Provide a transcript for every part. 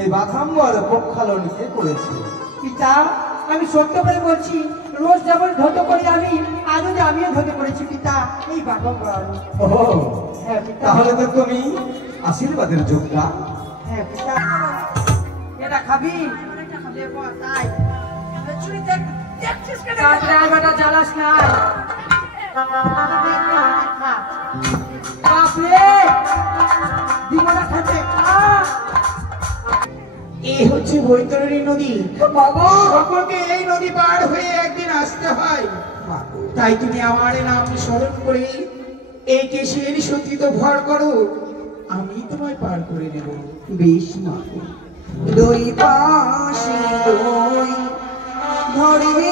এই বাঘাম্বর পক্ষালনকে করেছে। পিতা আমি সত্য করে বলছি, রোজ যেমন ধৌত করি আমি, আজও যে আমিও ধৌত করেছি পিতা এই বাঘাম্বর। ও হ্যাঁ পিতা। তাহলে তো তুমি আশীর্বাদের যোগ্যা। হ্যাঁ পিতা। এটা খাবি? তাই জ্বালাস না। এই হচ্ছে বৈতরণী নদী। সকলকে এই নদী পার হয়ে একদিন আসতে হয়। তাই তুমি আমার নাম স্মরণ করে এই কেশের সতীত ভর করো, আমি তোমায় পার করে দেব। বেশ মা। দুই পাশে দুই ধরবে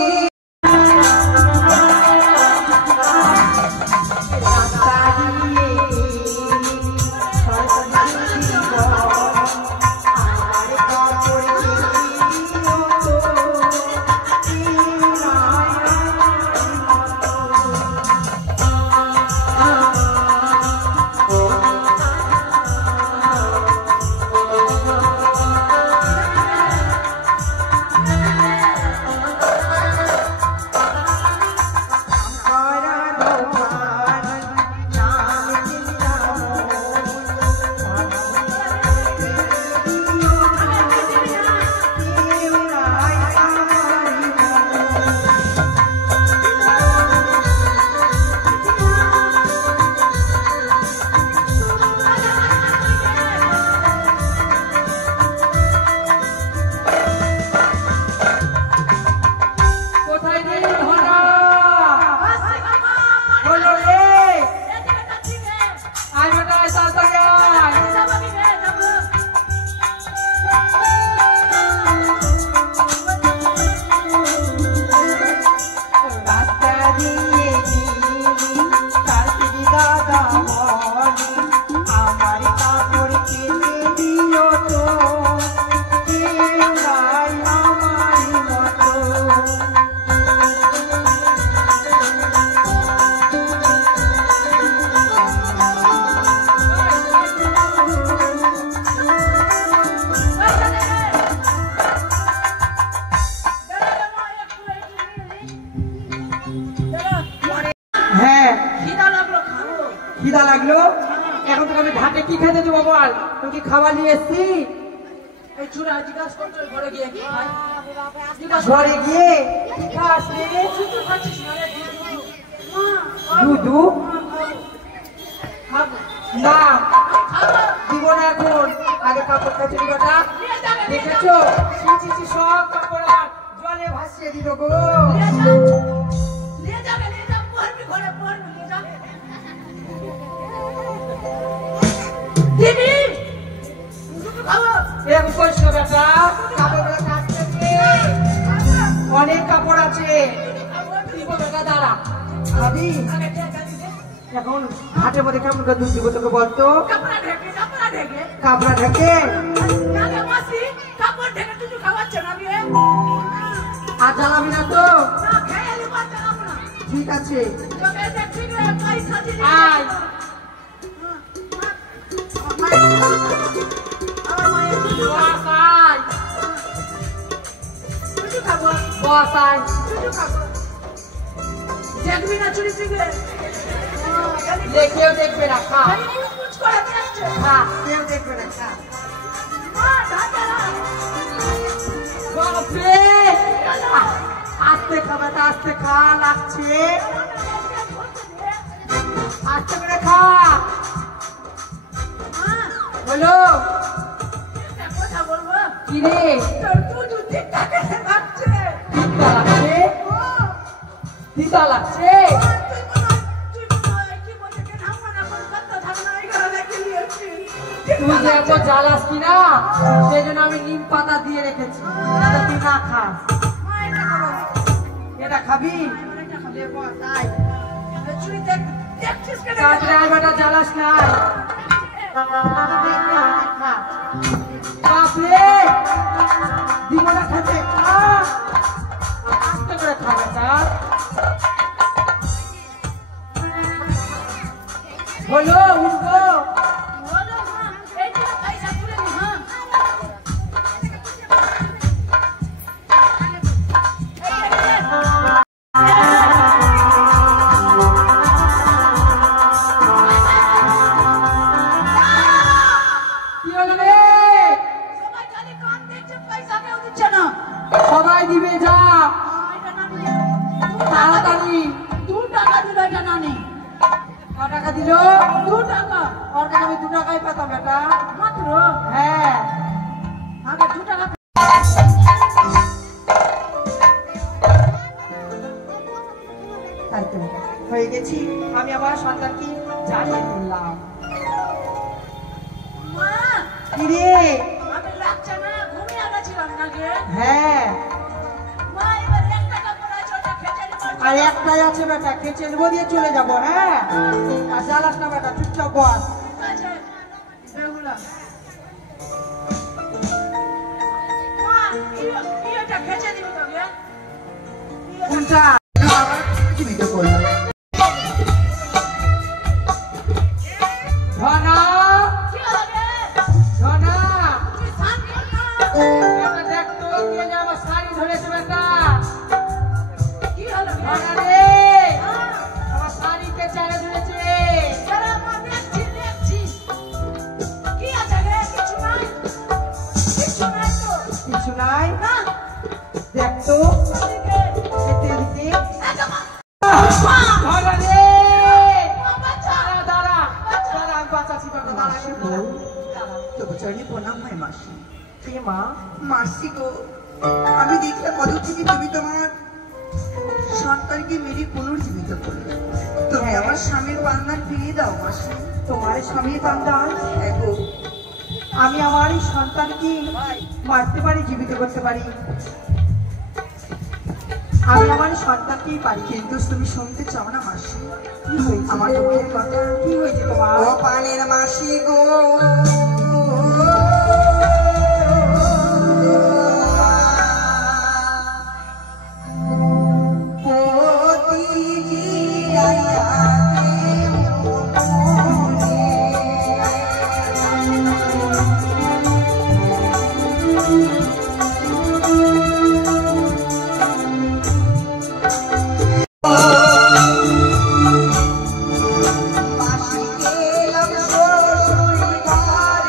খাওয়া নিয়ে এসছি। ঘরে গিয়ে দুধু না দিব না এখন। আগে কাপড় কাচুরি কথা দেখেছো? সব কাপড় জলে ভাসিয়ে দিল গো। অনেক কাপড় আছে। দাঁড়া খাবি এখন হাটের মধ্যে কেমন করে দুধ দিব তোকে বলতো? কাপড়া ঢেকে আর জ্বালাবি না তো? ঠিক আছে কেউ দেখবে না, কেউ দেখবে না। আস্তে খাবে, আস্তে খা, লাগছে আস্তে করে খা। বলো কি রে? তিতা লাগছে? তুই যে এত জ্বালাস কিনা সেই জন্য আমি নিম পাতা দিয়ে রেখেছি, তুই না খাস। এটা খাবি? জ্বালাস না। দিব না খেতে, আস্তে করে খাবে। তার হলো উঠবো টাকা দিল? 2 টাকা ওর কাছে আমি 2 টাকাই পেতাম বেটা। মাত্র। হ্যাঁ আগে 2 টাকা তাই তো হয়ে গেছি। আমি আমার সন্তানকে জানিয়ে দিলাম। মা কিরে? আমি লাগছে না ঘুমিয়ে গেছিলাম না গে। হ্যাঁ মা এবার 1 টাকা পড়ে আছে ওটা খেচারি মার। আর একটাই আছে বেটা, খেচে নেবো দিয়ে চলে যাবো। হ্যাঁ আর জ্বালাস না বেটা, চুপচাপ বস। ঠিক আছে বেহুলা। মা এটা খেচে দিবি তো গে। কোনটা? জীবিত করলাম। ধনা, কি হলো গে? ধনা, তুই সান কর না। বেটা দেখ তো কে যে আমার শাড়ি ধরেছে বেটা। কি হলো গে? ধনা রে, হ্যাঁ, আমার শাড়িতে চালে ধরেছে। এরা মা দেখছি। কি আছে গে? কিছু নাই। কিছু নাই তো। কিছু নাই? না, দেখ তো ওদিকে। এতে এদিকে। এটা মা। ধনা রে, বাচ্চা। দাঁড়া দাঁড়া, আমি বাঁচাচ্ছি বেটা, দাঁড়া মাসি একটু গো, দাঁড়া। তবু চরণে প্রণাম হয় মাসি। কে মা? মাসি গো, আমি দেখলাম কত থেকে তুমি তোমার সন্তানকে মেরে পুনর্জীবিত করলে। তুমি হ্যাঁ। আমার স্বামীর বান্দার ফিরিয়ে দাও মাসি। তোমার স্বামী বান্দার? হ্যাঁ গো, আমি আমার এই সন্তানকে মারতে পারি, জীবিত করতে পারি। আমি আমার এই সন্তানকেই পারি। কিন্তু তুমি শুনতে চাও না মাসি কি হয়েছে? আমার দুঃখের কথা? কি হয়েছে তোমার? ও পানের মাসি গো, পতিজি আইয়া মাসি গেলাম শ্বশুর ঘরে।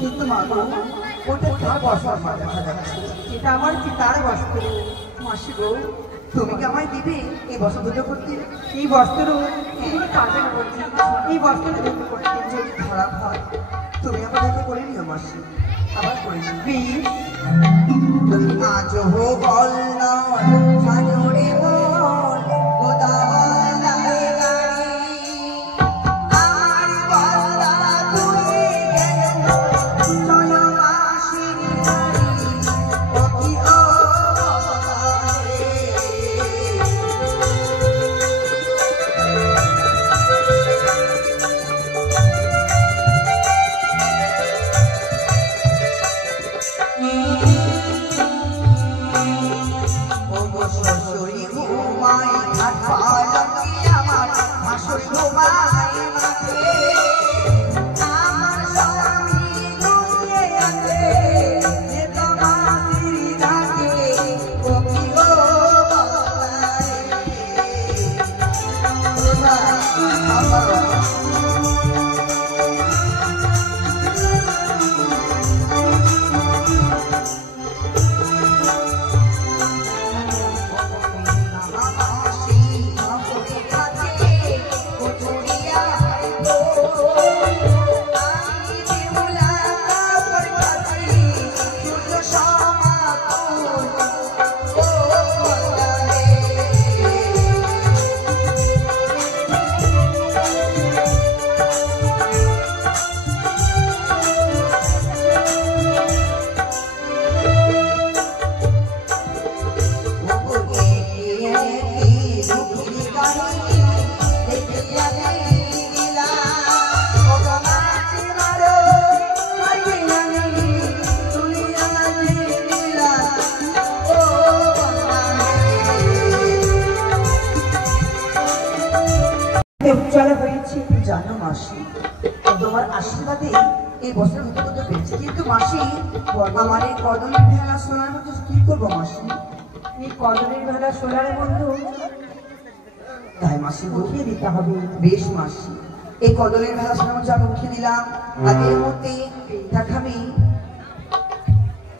কিন্তু মা গো, ওটা তার বস্ত্র মা দেখা যাচ্ছে। এটা আমার পিতার বস্ত্র। মাসি গো, তুমি কি আমায় দিবে এই বস্ত্র দুটো করতে? এই বস্ত্র এগুলো কাঁদে না বলছি, এই বস্ত্র দুটো করতে যদি খারাপ হয় তুমি আমাদেরকে করে নিও মাসি, আবার করে নিও। প্লিজ। যদি আজ হো বল না সাজরে বল খোদা বলাই গাই আর বলা তুই গেল জয় মাসির বাড়ি ও কি ও শ্বশুরি ঘুমাই আর পালকি আমার মাসুর ঘুমাই মাঠে আমার স্বামী ঘুমিয়ে আছে নেতামাতির ঘাটে ও কি ও আমার চলে হয়েছে। জানো মাসি, তোমার আশীর্বাদে এই বছর হতে পেরেছে, কিন্তু মাসি আমার এই কদমের ভেলা শোনার মতো কি করবো মাসি? এই কদমের বেলা সোলার বন্ধু তাই মাসি গো, উঠিয়ে দিতে হবে। বেশ মাসি, এই কদলের ভেলা শোনার মতো আমি উঠিয়ে দিলাম, আর এর মধ্যে তাকে আমি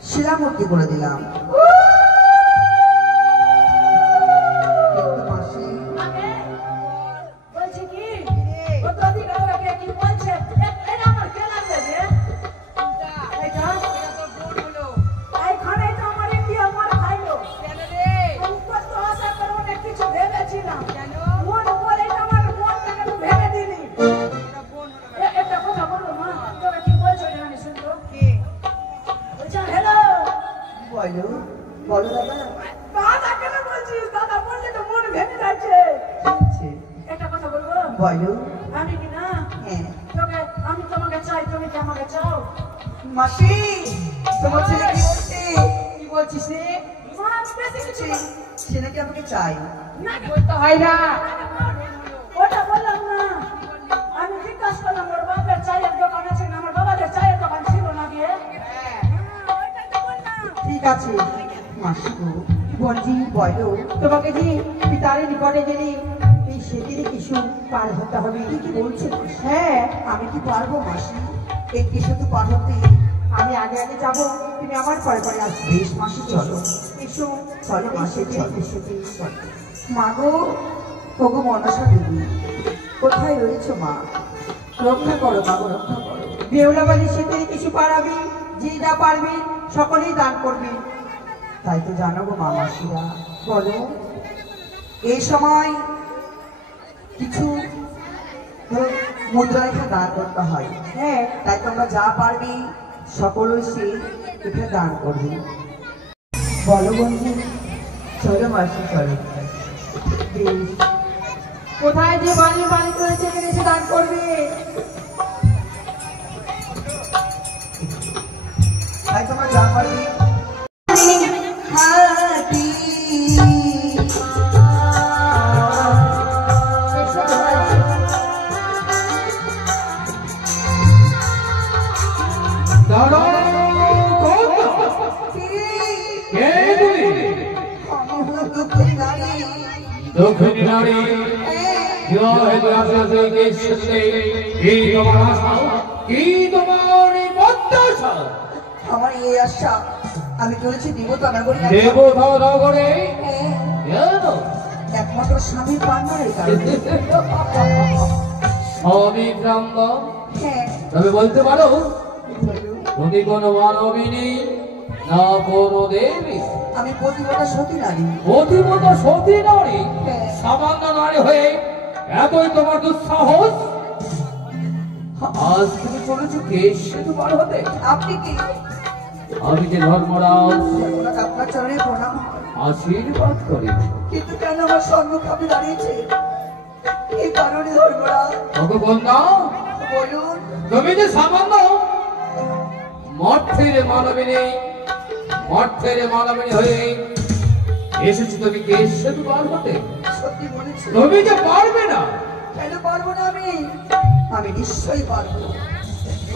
শিলামূর্তি করে দিলাম। কিন্তু মাসি আগে বলছি কি ও তো দিন আগে কি বলছে এটা আমার কে লাগবে রে এটা তো বোন হলো এইখানে তো আমার কি আমার খাইলো কেন রে উপর তো আশা করে অনেক কিছু ভেবেছিলাম কেন মন বলে এটা আমার মনটাকে তো ভেবে দিলি এটা বোন হলো একটা কথা বলবো মা তোকে কি বলছো এটা আমি শুনতো কি বলছো হ্যালো বলো বলো দাদা। দাদা কেন বলছিস দাদা বললে তো মন ভেঙে যাচ্ছে একটা কথা বলবো বলো। আমি কি না হ্যাঁ তোকে আমি তোমাকে চাই তুমি কি আমাকে চাও মাসি, তোমার ছেলে কি বলছে? কি বলছিস রে? মা আমি বেশি কিছু সে নাকি আমাকে চাই। না বলতে হয় না। ওটা বললাম না আমি জিজ্ঞাসা করলাম ওর বাপের চায়ের দোকান আছে না আমার বাবাদের চায়ের দোকান ছিল না গিয়ে ওইটা তো বললাম ঠিক আছে মাসি গো, বলছি, বলো। তোমাকে যে পিতার নিকটে গেলে এই সেদিনই কিছু পার হতে হবে। তুই কি বলছিস? হ্যাঁ, আমি কি পারবো মাসি এই কিছু তো পার হতে? আমি আগে আগে যাবো, তুমি আমার পরে পরে আসবে। বেশ মাসি, চলো এসো চলো মাসি, চলো চলো। মা গো, ওগো মনসা দেবী, কোথায় রয়েছো মা? রক্ষা করো মা গো, রক্ষা করো। বেউলাবাড়ি সেদিনই কিছু পারাবি, যে যা পারবি সকলেই দান করবি। তাই তো জানো গো মা মাসিরা, বলো। এই সময় কিছু মুদ্রা এখানে দান করতে হয়, হ্যাঁ, তাই তোমরা যা পারবি সকলই সে এখানে দান করবি। বলো বন্ধু। চলো মাসি, চলো। বেশ। কোথায় যে বাড়ি বাড়ি রয়েছে এখানে এসে দান করবে। তাই তোমরা যা পারবি। দক্ষিণ নারী কি তোমার আশা কি তোমার আশা? আমার এই আশা আমি চলেছি দেবতা নগরী। দেবতা নগরে হ্যাঁ, কেন? একমাত্র স্বামীর পান্নারের কারণে। স্বামী ব্রাহ্ম, হ্যাঁ, তবে বলতে পারো বলুন। তুমি কোনো মানবিনী না কোনো দেবী? আমি প্রতিভাটা সতী নারী। অতিমত সতী নারী, হ্যাঁ। সামান্য নারী হয়ে এতই তোমার দুঃসাহস? আজ তুমি চলেছো কেশ সেতু পার হতে। আপনি কি? আমি যে ধর্মরাজ জগন্নাথ আপনার চরণে প্রণাম হয়। আশীর্বাদ করি। কিন্তু কেন আমার সম্মুখে আপনি দাঁড়িয়েছে? এই কারণে ধর্মরাজ ভগবন্ধা, বলুন। তুমি যে সামান্য মঠের মানবিনী, মঠের মানবিনী হয়ে এসেছি তুমি কেশ সেতু পার হতে। সত্যি বলেছি। তুমি যে পারবে না। কেন পারবো না আমি? আমি নিশ্চয়ই পারবো।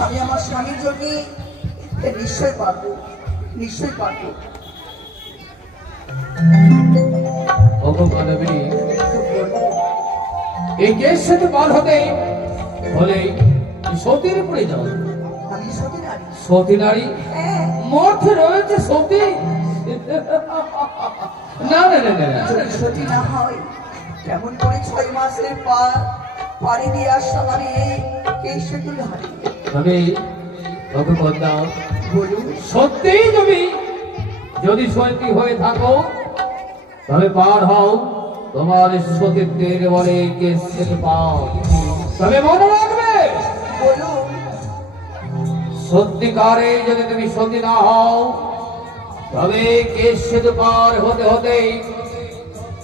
আমি আমার স্বামীর জন্য নিশ্চয়ই পারবো, নিশ্চয়ই পারবো। ভগবানবী, এই কেশ সেতু পার হতে হলে সতীর উপরে যাও। আমি সতী নারী। সতী নারী হ্যাঁ, মঠে রয়েছে সতী? না না না না না। যদি সতী না হয় কেমন করে 6 মাসের পাড়ি দিয়ে আসলাম আমি এই সেতু ধারে। তবে ভগবন্ধা, বলুন। সত্যিই তুমি যদি সতী হয়ে থাকো তবে পার হও তোমার সতীত্বের বলে কেশ সেতু পাও। তবে মনে রাখবে, বলুন। সত্যিকারে যদি তুমি সতী না হও তবে কেশ সেতু পার হতে হতে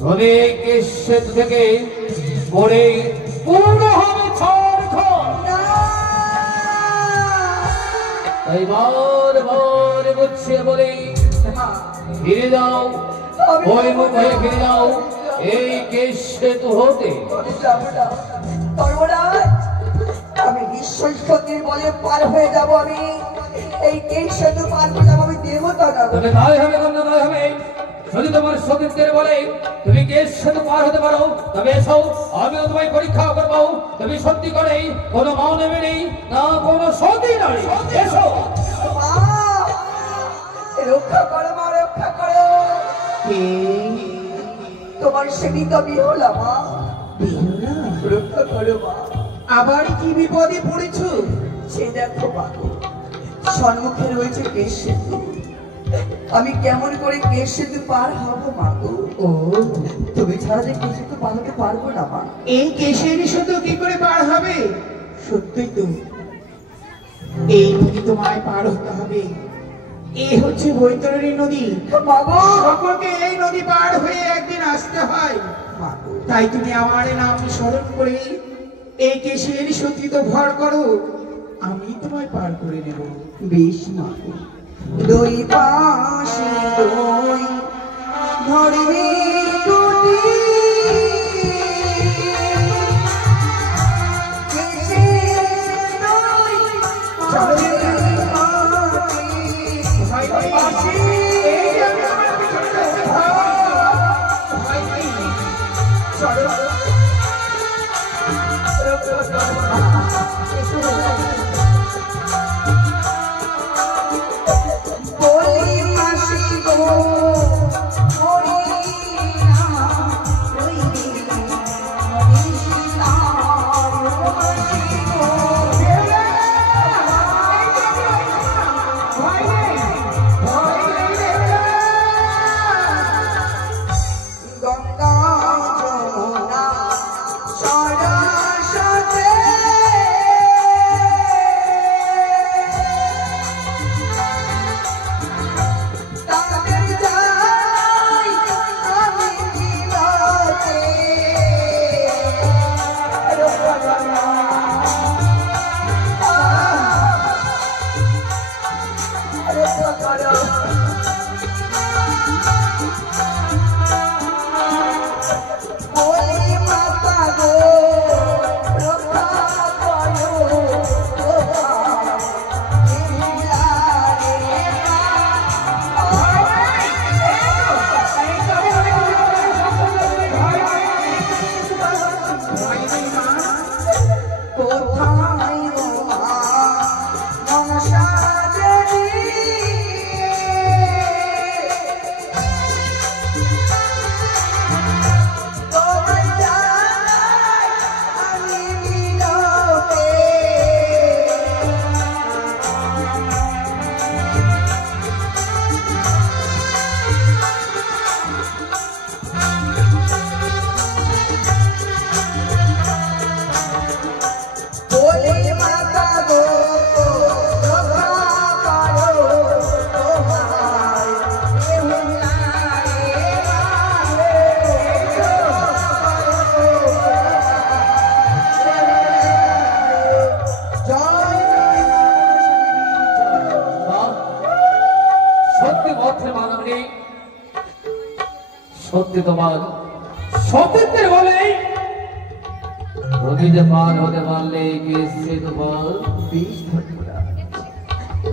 তবে কেশ সেতু থেকে পড়ে পূর্ণ হবে ছাড়খণ্ড। না! তাই বার বার গুছিয়ে বলি, হ্যাঁ, ফিরে যাও, ওই মুখ হয়ে ফিরে যাও এই কেশ সেতু হতে। আমি যাবো না। ধর্মরাজ, আমি নিশ্চয়ই সতীর বলে পার হয়ে যাব। আমি এই সেতু পার করে যাবো। আমি দেবতা না। তবে তাই হবে কন্যা, তাই হবে। যদি তোমার সতীত্বের বলে তুমি কেশ সেতু পার হতে পারো তবে এসো, আমিও তোমায় পরীক্ষা করবো তুমি সত্যি করে কোনো মানবী নেই না কোনো সতী নারী। এসো। মা, রক্ষা করো মা, রক্ষা করো। তোমার সেবিত বিহলা মা, বেহুলা, রক্ষা করো মা। আবার কি বিপদে পড়েছো? সে দেখো বাবু, সম্মুখে রয়েছে কেশ সেতু। আমি কেমন করে কেশ সেতু পার হব মা গো? ও, তুমি ছাড়া যে কেশ সেতু পার হতে পারবো না মা। এই কেশের শুধু কি করে পার হবে? সত্যই তো, এই নদী তোমায় পার হতে হবে। এই হচ্ছে বৈতরণী নদী। মা গো, সকলকে এই নদী পার হয়ে একদিন আসতে হয়। মা গো, তাই তুমি আমার নাম স্মরণ করে এই কেশের সতীত ভর করো, আমি তোমায় পার করে নেব। বেশ মা গো। দুই পাশে দুই ধরবে দুটি ভয় নেই। এই যে আমি আমার পিছনে যাচ্ছি, ভয় নেই। চলো। বলি মাসি গো, বলি না, রইবে মাসি গো। ভয় নেই, ভয় নেই রে। গঙ্গা যমুনা সরস্বতী তাদের যাই আমি দিলাতে বলি মাতা গো, রক্ষা করো ভয় নেই মা। কোথায় গো মা মনসা যে সত্যি তোমার সত্যের বলে নদীতে পার হতে পারলে গেছে তোমার বেশ ধন্যবাদ।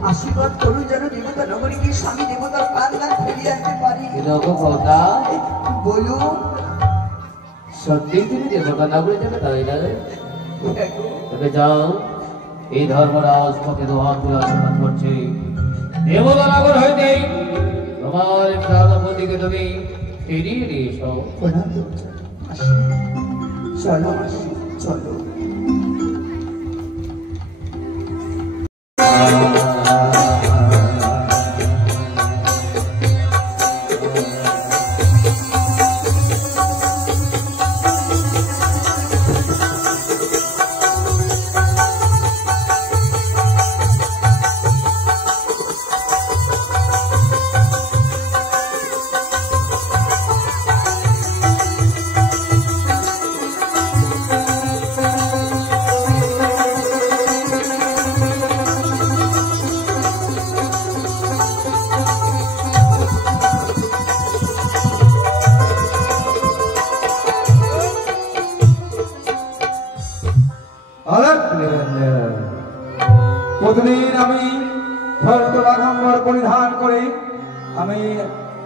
আশীর্বাদ করুন যেন দেবতা নগরীকে স্বামী দেবতার প্রাণ ফিরিয়ে আনতে পারি। এরকম কথা বলুন। সত্যি তুমি দেবতা নগরী যাবে তাই না? তবে যাও, এই ধর্মরাজ তোকে দোহাত তুলে আশীর্বাদ করছে। দেবতা নগর হইতে তোমার প্রাণপতিকে তুমি ফিরিয়ে নিয়ে এসো। চলো মাসি, চলো। প্রতিদিন আমি ধরত বাঘাম্বর পরিধান করে আমি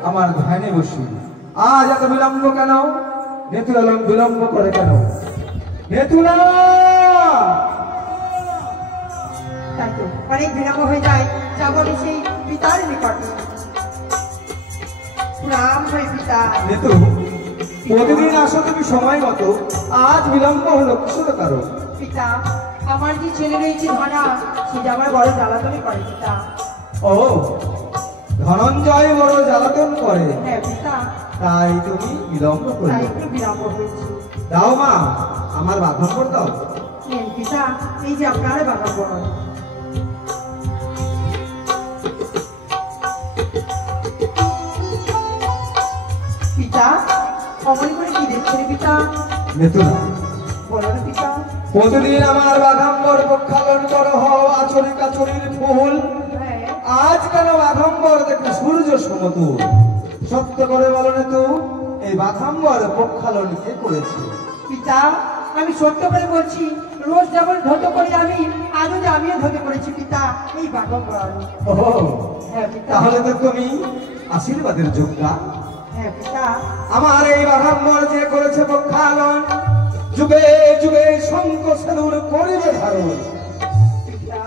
আমার ধ্যানে বসি। আজ এত বিলম্ব কেন? নেতুলা বিলম্ব করে কেন? নেতুলা! তাই তো অনেক বিলম্ব হয়ে যায়, যাবো সেই পিতার নিকটে। প্রণাম হয় পিতা। নেতু, প্রতিদিন আসো তুমি সময় মতো, আজ বিলম্ব হলো কিসের কারণ? পিতা, আমার যে ছেলে রয়েছে ধনা, সে যে আমার বড় জ্বালাতনই করে পিতা। ও, ধনঞ্জয় বড় জ্বালাতন করে, হ্যাঁ পিতা, তাই তুমি বিলম্ব তাই করলে। একটু বিলম্ব হয়েছে। দাও মা, আমার বাঘাম্বর দাও। নেন পিতা, এই যে আপনার বাগাবর। পিতা, অমনি করে কি দেখছেন পিতা? নেতুলা, বলো না পিতা। প্রতিদিন আমার বাঘাম্বর প্রক্ষালন করো হও আচরি কাচরির ফুল। হ্যাঁ আজ কেন বাঘাম্বর দেখে সূর্য সমতুল? সত্য করে বলো নেতু, এই বাঘাম্বর প্রক্ষালন কে করেছে? পিতা, আমি সত্য করে বলছি, রোজ যেমন ধৌত করি আমি, আজও যে আমিও ধৌত করেছি পিতা, এই বাগাবর। ও, হ্যাঁ পিতা। তাহলে তো তুমি আশীর্বাদের যোগ্যা। হ্যাঁ পিতা। আমার এই বাঘাম্বর যে করেছে প্রক্ষালন, যুগে যুগে শঙ্খ সেনুর করিবে ধারণ। পিতা,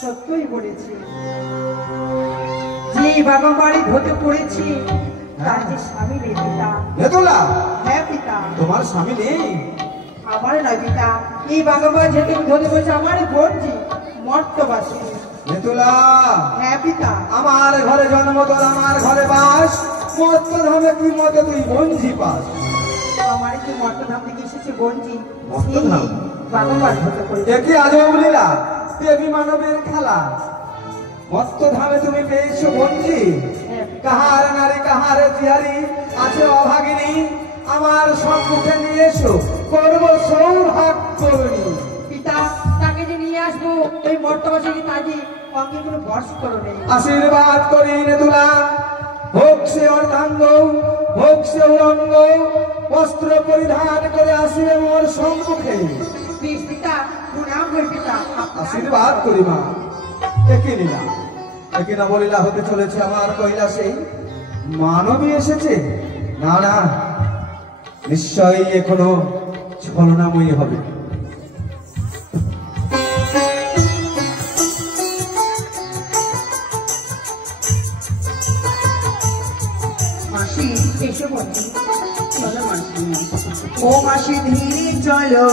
সত্যই বলেছি, যে বাগাবাড়ি ধতে পড়েছি তার যে স্বামী নেই পিতা। নেতুলা, হ্যাঁ পিতা। তোমার স্বামী নেই? আমার নয় পিতা, এই বাগাবাড়ি যেতে ধতে পড়েছে আমার বোনজি মর্তবাসী। নেতুলা, হ্যাঁ পিতা। আমার ঘরে জন্ম তোর, আমার ঘরে বাস, মত্ত ধামে কি মতে তুই বঞ্জি পাস? আমার কি মর্তধাম থেকে এসেছে বোনজি, মর্তধাম? বাগাবাড়ি ধতে পড়েছে। একই আজব লীলা, দেবী মানবের খেলা। মত্ত ধামে তুমি পেয়েছো বঞ্জি, কাহার নারী কাহার তিহারি আছে অভাগিনী, আমার সম্মুখে নিয়ে এসো, করব সৌভাগ্যবনী। পিতা, তাকে যে নিয়ে আসবো ওই মর্তবাসী কাজে অঙ্গে কোনো বস্ত্র নেই। আশীর্বাদ করি নেতুলা, হোক সে অর্ধাঙ্গ, হোক সে উলঙ্গ, বস্ত্র পরিধান করে আসিবে মোর সম্মুখে। প্লিজ পিতা, প্রণাম হই পিতা। আশীর্বাদ করি মা। একই লীলা, একই নবলীলা হতে চলেছে আমার কৈলাসে। মানবী এসেছে? না না, নিশ্চয়ই এখনো ছলনাময়ী হবে। মাসি, এসে বলছি, চলো মাসি। ও মাসি ধীরে চলো,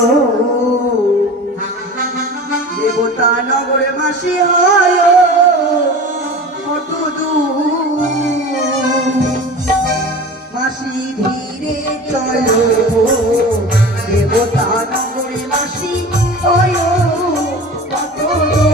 দেবতা নগরে মাসি হয় কত দূর। মাসি ধীরে চলো, দেবতা নগরে মাসি হয় কত দূর।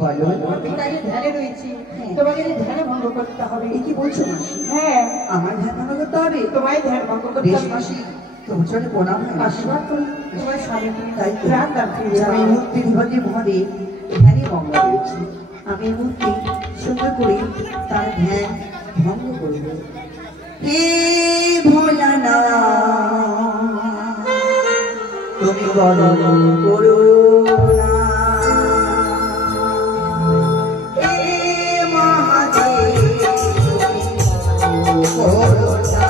বলো তাকে ধ্যানে রয়েছি, তোমাকে যে ধ্যানে ভঙ্গ করতে হবে। এই কি বলছো মাসি? হ্যাঁ, আমার ধ্যান ভাঙা করতে হবে? তোমায় ধ্যান ভঙ্গ করতে বেশ হবে। মাসি, তোমার চলে প্রণাম হয় মাসি। আশীর্বাদ করি তোমার স্বামীকে, তাই তো। প্রাণ দান ফিরে আমি এই মুহূর্তে বিভাগী মহাদেব ধ্যানে ভঙ্গ রয়েছি। আমি এই মুহূর্তে সুন্দর করে তার ধ্যান ভঙ্গ করব। হে ভোলানা, তুমি বলো করো না। হে মহাদেব, তুমি করো না।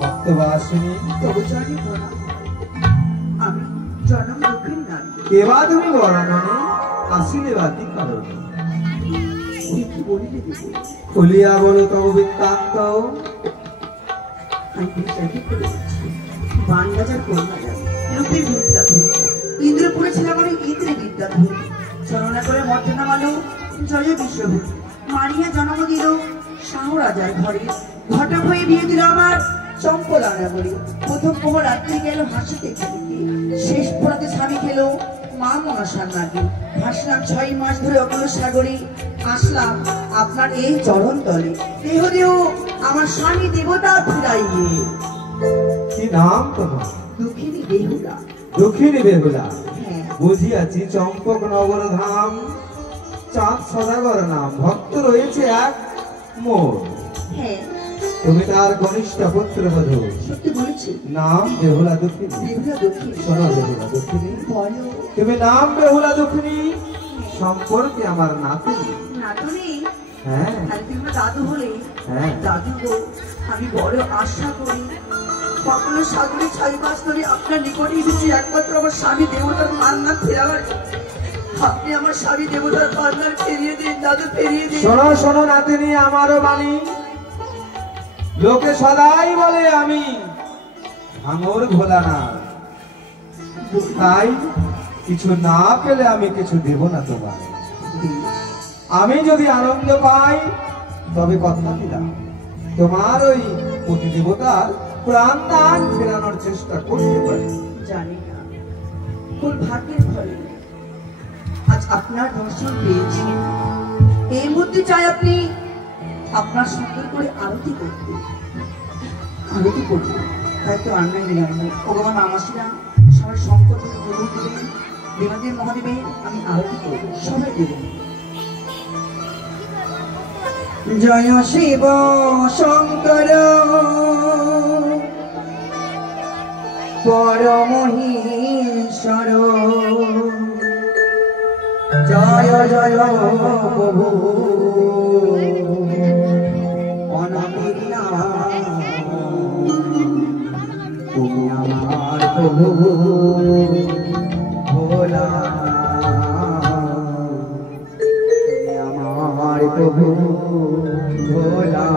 ভক্তবাসিনী, তবু জানি প্রণাম। আমি জনম দক্ষিণ নাম। কেবা তুমি বরণনে আসিলে বাতি কারণে কি বলিলে দেবো? খুলিয়া বলো তব বৃত্তান্ত। আমি বিশ্বাসই করে দিচ্ছি। বানবাজার কন্যা রূপের বিদ্যাধর, ইন্দ্রপুরে ছিলাম আমি ইন্দ্রের বিদ্যাধর। চলনা করে মর্তে নামালো জয় বিশ্বভূ, মারিয়া জন্ম দিল শাহ রাজার ঘরে। ঘটক হয়ে বিয়ে দিল আমার চম্পলা নগরে। প্রথম প্রহর রাত্রি গেল হাসিতে খেলিতে, শেষ পড়াতে স্বামী খেলো মা মনসার নাগে। ভাসলাম 6 মাস ধরে অকল সাগরে, আসলাম আপনার এই চরণ তলে। দেহ দেহ আমার স্বামী দেবতা ফিরাইয়ে। কি নাম তোমার? দুঃখিনী বেহুলা। দক্ষিণী বেহুলা, হ্যাঁ, বুঝিয়াছি চম্পক নগর ধাম, চাঁদ সদাগর নাম। ভক্ত রয়েছে এক মোর, হ্যাঁ, তুমি তার কনিষ্ঠ পুত্রবধূ। সত্যি বলেছি। নাম বেহুলা দক্ষিণী। বেহুলা দক্ষিণী। শোনো বেহুলা দক্ষিণী, বলো তুমি নাম বেহুলা দক্ষিণী, সম্পর্কে আমার নাতনি। নাতনি? হ্যাঁ আর তুমি আমার দাদু হলে? হ্যাঁ। দাদু গো, আমি বড় আশা করি কখনো সাগরে 6 মাস ধরে আপনার নিকটে এসেছি একমাত্র আমার স্বামী দেবতার পান্নার ফেরাবার। আপনি আমার স্বামী দেবতার পান্নার ফিরিয়ে দিন দাদু, ফিরিয়ে দিন। শোনো শোনো নাতনি, আমারও বাণী। লোকে সদাই বলে আমি ভাঙর ভোলা না, তাই কিছু না পেলে আমি কিছু দেব না তোমার। আমি যদি আনন্দ পাই তবে কথা দিলাম তোমার ওই পতি দেবতার প্রাণ দান ফেরানোর চেষ্টা করতে পারি। জানি না কোন ভাগ্যের ফলে আজ আপনার দর্শন পেয়েছি। এই মুহূর্তে চাই আপনি আপনার সুন্দর করে আরতি করতে, আরতি করতে। তাই তো রান্নায় নিলাম ভগবান মামাসিরা সবাই সংকট দেবেন দেবাদেব মহাদেবের আমি আরতি করবো সবাই দেবেন। জয় শিব শঙ্কর পরমহীশ্বর জয় জয় প্রভু অনামির নাম তুমি আমার প্রভু ভোলা তুমি আমার প্রভু ভোলা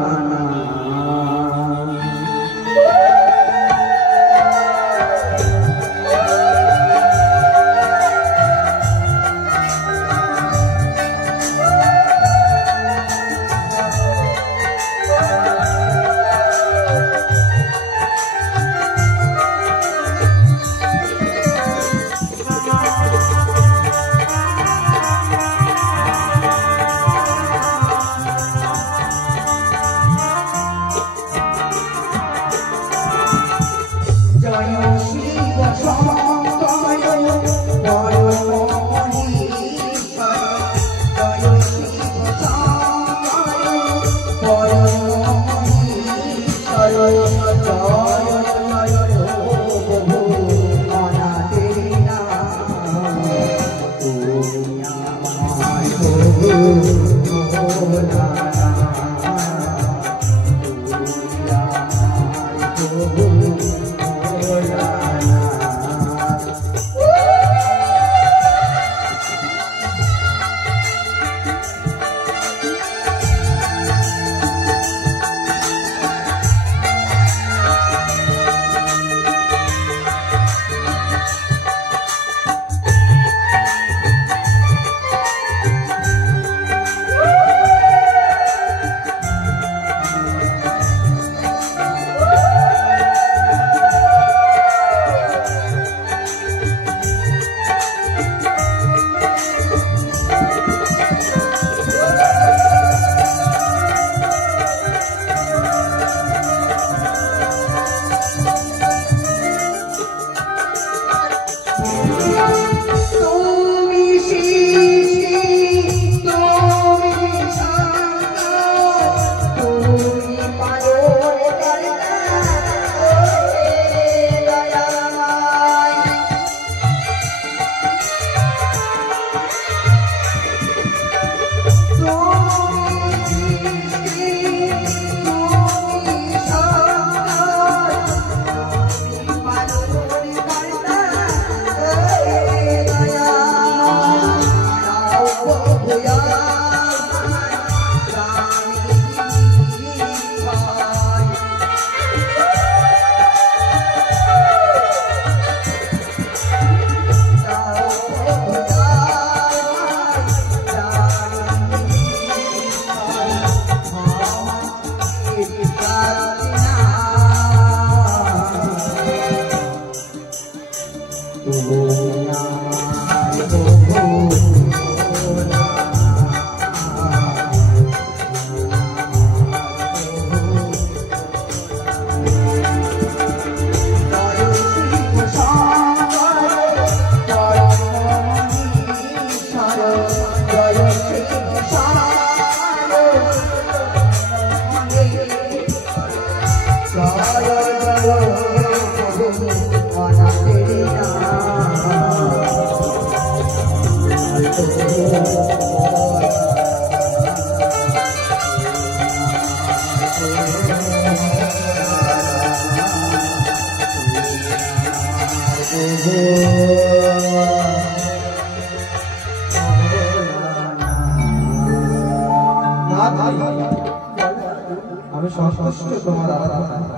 আমি সন্তুষ্ট তোমার আরাধনা,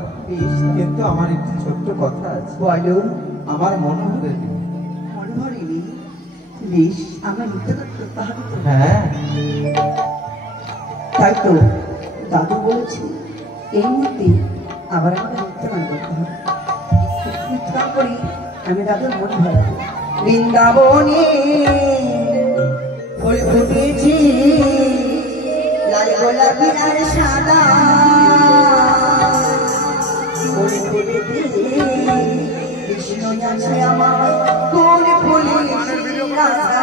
কিন্তু আমার একটি ছোট্ট কথা আছে। বলো। আমার মনে হবে মনে ধরেনি বেশ আমরা মিথ্যা করতে হবে তো। হ্যাঁ, তাই তো দাদু বলেছে এই মুহূর্তে আবার আমাকে মিথ্যা মান করতে হবে। মিথ্যা করি আমি দাদুর মনে হয় বৃন্দাবনে ফুল ফুটেছি লাল গোলাপি আর সাদা ফুলে ফুলে দে কৃষ্ণ আছে আমার কোন ফুলে ঠিক আছে